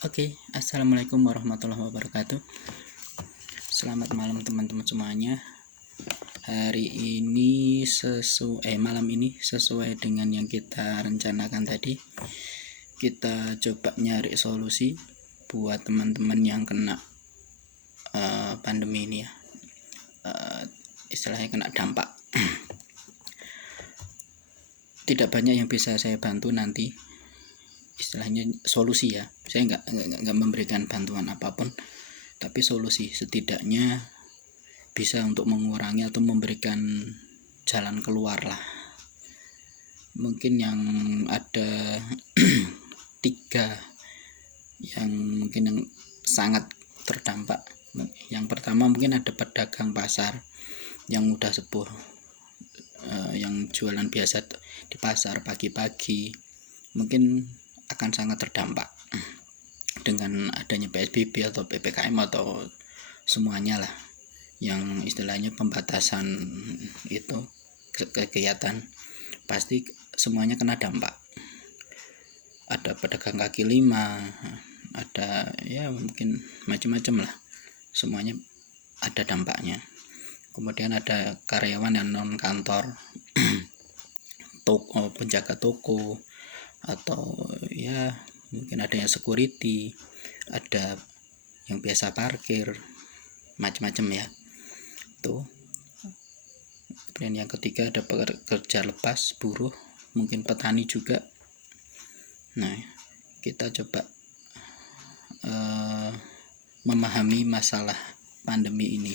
Oke, assalamualaikum warahmatullahi wabarakatuh. Selamat malam teman-teman semuanya. Hari ini malam ini sesuai dengan yang kita rencanakan tadi, kita coba nyari solusi buat teman-teman yang kena pandemi ini ya. Istilahnya kena dampak. Tidak banyak yang bisa saya bantu nanti. Istilahnya solusi ya. Saya nggak memberikan bantuan apapun, tapi solusi setidaknya bisa untuk mengurangi atau memberikan jalan keluar lah. Mungkin yang ada tiga yang mungkin yang sangat terdampak. Yang pertama mungkin ada pedagang pasar yang udah sepuh, yang jualan biasa di pasar pagi-pagi, mungkin akan sangat terdampak dengan adanya PSBB atau PPKM atau semuanya lah, yang istilahnya pembatasan itu kegiatan, pasti semuanya kena dampak. Ada pedagang kaki lima, ada ya mungkin macam-macam lah, semuanya ada dampaknya. Kemudian ada karyawan yang non kantor, toko, penjaga toko, atau ya mungkin ada yang security, ada yang biasa parkir, macam-macam ya. Tuh. Kemudian yang ketiga ada pekerja lepas, buruh, mungkin petani juga. Nah, kita coba memahami masalah pandemi ini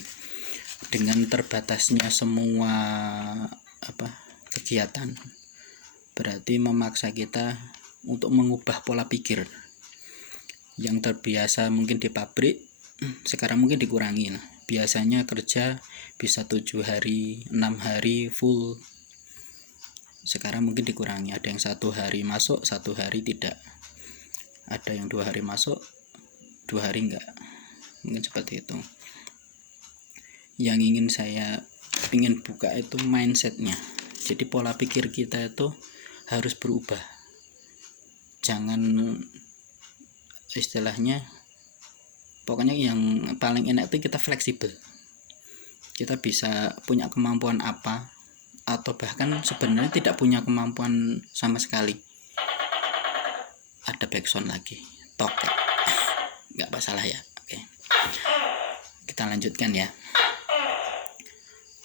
dengan terbatasnya semua kegiatan. Berarti memaksa kita untuk mengubah pola pikir yang terbiasa mungkin di pabrik, sekarang mungkin dikurangi. Biasanya kerja bisa 7 hari 6 hari full, sekarang mungkin dikurangi. Ada yang 1 hari masuk, 1 hari tidak, ada yang 2 hari masuk, 2 hari enggak, mungkin seperti itu. Yang ingin saya buka itu mindsetnya. Jadi pola pikir kita itu harus berubah. Jangan istilahnya, pokoknya yang paling enak itu kita fleksibel. Kita bisa punya kemampuan apa, atau bahkan sebenarnya tidak punya kemampuan sama sekali. Ada backsound lagi, toket, nggak masalah ya. Oke, kita lanjutkan ya.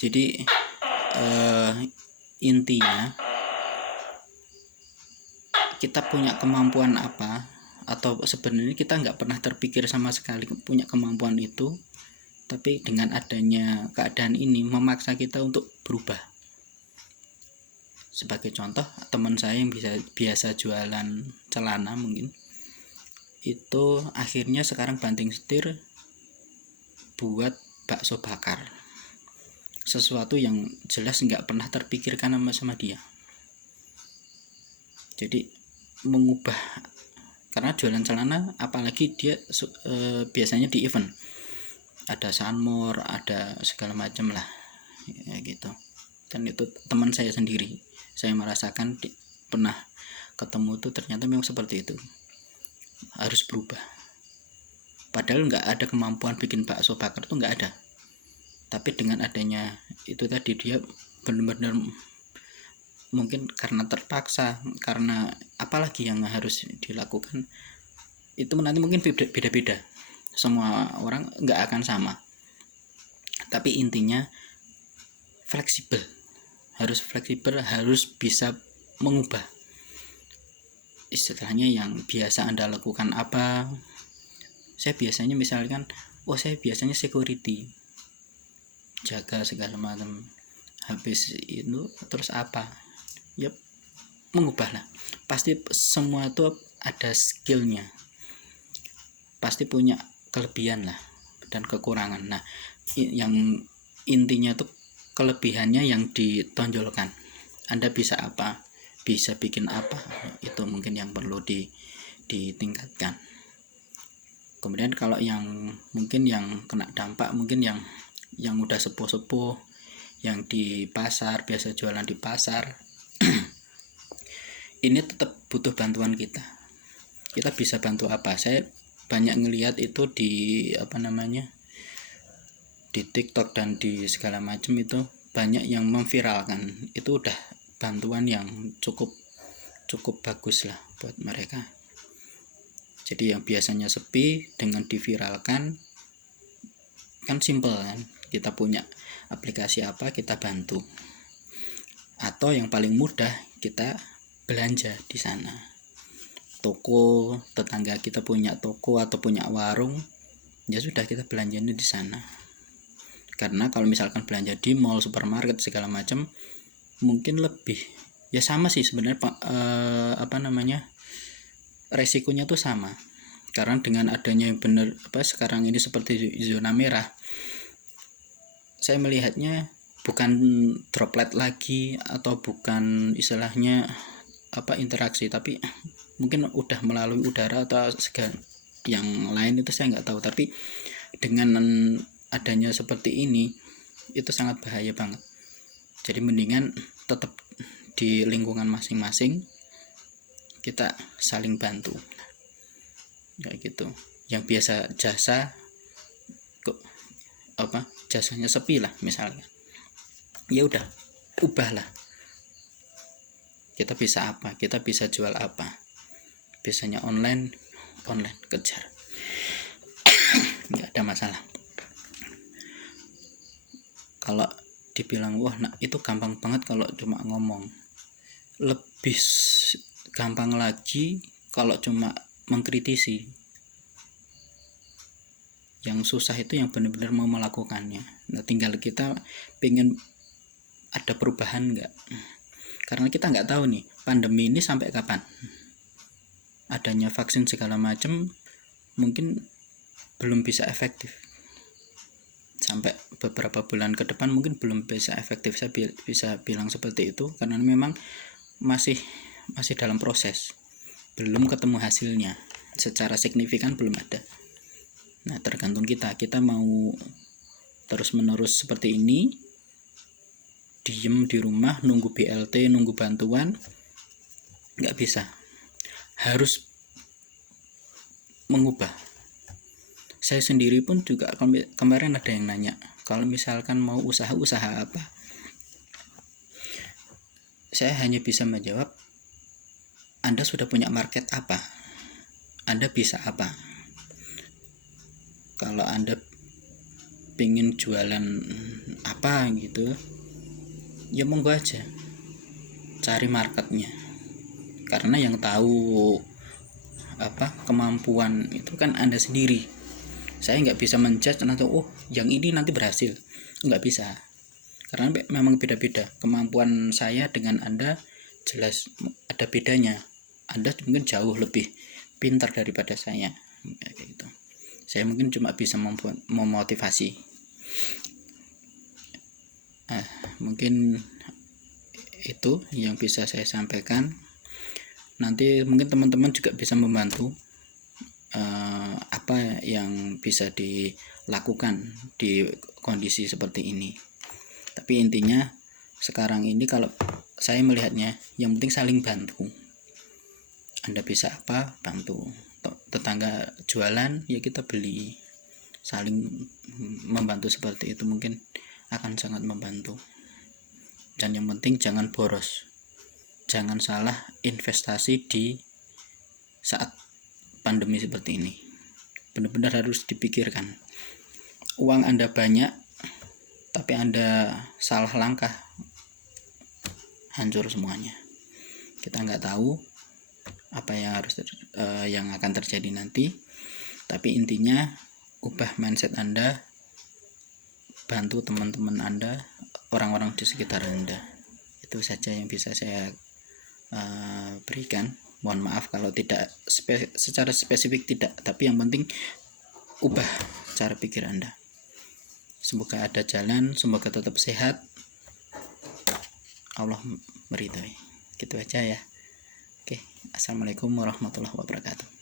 Jadi intinya kita punya kemampuan apa, atau sebenarnya kita nggak pernah terpikir sama sekali punya kemampuan itu, tapi dengan adanya keadaan ini memaksa kita untuk berubah. Sebagai contoh, teman saya yang biasa jualan celana mungkin, itu akhirnya sekarang banting setir buat bakso bakar, sesuatu yang jelas nggak pernah terpikirkan sama dia. Jadi mengubah, karena jualan celana apalagi dia biasanya di event, ada sunmore, ada segala macam lah ya gitu. Dan itu teman saya sendiri, saya merasakan pernah ketemu tuh, ternyata memang seperti itu, harus berubah. Padahal nggak ada kemampuan bikin bakso bakar tuh nggak ada, tapi dengan adanya itu tadi dia benar-benar mungkin karena terpaksa, karena apalagi yang harus dilakukan itu nanti mungkin beda-beda, semua orang nggak akan sama. Tapi intinya fleksibel, harus bisa mengubah. Istilahnya yang biasa Anda lakukan apa, saya biasanya misalkan, saya biasanya security, jaga segala macam, habis itu terus apa, ya mengubah lah. Pasti semua itu ada skillnya, pasti punya kelebihan lah dan kekurangan. Nah, yang intinya tuh kelebihannya yang ditonjolkan. Anda bisa apa, bisa bikin apa, itu mungkin yang perlu ditingkatkan. Kemudian kalau yang mungkin yang kena dampak, mungkin yang udah sepuh-sepuh, yang di pasar, biasa jualan di pasar, ini tetap butuh bantuan kita. Kita bisa bantu apa? Saya banyak ngelihat itu di di TikTok dan di segala macam, itu banyak yang memviralkan. Itu udah bantuan yang cukup bagus lah buat mereka. Jadi yang biasanya sepi dengan diviralkan, kan simple kan, kita punya aplikasi apa kita bantu. Atau yang paling mudah, kita belanja di sana. Toko tetangga kita punya toko atau punya warung, ya sudah, kita belanjanya di sana. Karena kalau misalkan belanja di mall, supermarket segala macam, mungkin lebih, ya sama sih sebenarnya, resikonya tuh sama. Karena dengan adanya yang benar sekarang ini seperti zona merah, saya melihatnya bukan droplet lagi atau bukan istilahnya interaksi, tapi mungkin udah melalui udara atau segala yang lain, itu saya nggak tahu. Tapi dengan adanya seperti ini, itu sangat bahaya banget. Jadi mendingan tetap di lingkungan masing-masing, kita saling bantu kayak gitu. Yang biasa jasa jasanya sepi lah misalnya, ya udah, ubahlah. Kita bisa apa, kita bisa jual apa. Biasanya online kejar, nggak ada masalah. Kalau dibilang wah itu gampang banget kalau cuma ngomong, lebih gampang lagi kalau cuma mengkritisi. Yang susah itu yang benar-benar mau melakukannya. Nah, tinggal kita pengen ada perubahan nggak, karena kita nggak tahu nih pandemi ini sampai kapan. Adanya vaksin segala macam mungkin belum bisa efektif, sampai beberapa bulan ke depan mungkin belum bisa efektif. Saya bisa bilang seperti itu karena memang masih dalam proses, belum ketemu hasilnya secara signifikan, belum ada. Nah, tergantung kita mau terus menerus seperti ini, diem di rumah nunggu BLT, nunggu bantuan, nggak bisa, harus mengubah. Saya sendiri pun juga kemarin ada yang nanya, kalau misalkan mau usaha apa, saya hanya bisa menjawab, Anda sudah punya market apa, Anda bisa apa. Kalau Anda pengen jualan apa gitu, ya monggo aja, cari marketnya. Karena yang tahu kemampuan itu kan Anda sendiri. Saya nggak bisa menjudge nanti yang ini nanti berhasil, nggak bisa. Karena memang beda-beda kemampuan saya dengan Anda, jelas ada bedanya. Anda mungkin jauh lebih pintar daripada saya, kayak gitu. Saya mungkin cuma bisa memotivasi. Mungkin itu yang bisa saya sampaikan. Nanti mungkin teman-teman juga bisa membantu apa yang bisa dilakukan di kondisi seperti ini. Tapi intinya sekarang ini kalau saya melihatnya, yang penting saling bantu. Anda bisa apa, bantu. Tetangga jualan, ya kita beli, saling membantu seperti itu mungkin akan sangat membantu. Dan yang penting jangan boros, jangan salah investasi di saat pandemi seperti ini. Benar-benar harus dipikirkan. Uang Anda banyak tapi Anda salah langkah, hancur semuanya. Kita nggak tahu apa yang akan terjadi nanti, tapi intinya ubah mindset Anda, bantu teman-teman Anda, orang-orang di sekitar Anda. Itu saja yang bisa saya berikan. Mohon maaf kalau tidak secara spesifik tidak, tapi yang penting ubah cara pikir Anda. Semoga ada jalan, semoga tetap sehat, Allah meridhai. Gitu aja ya. Oke, assalamualaikum warahmatullahi wabarakatuh.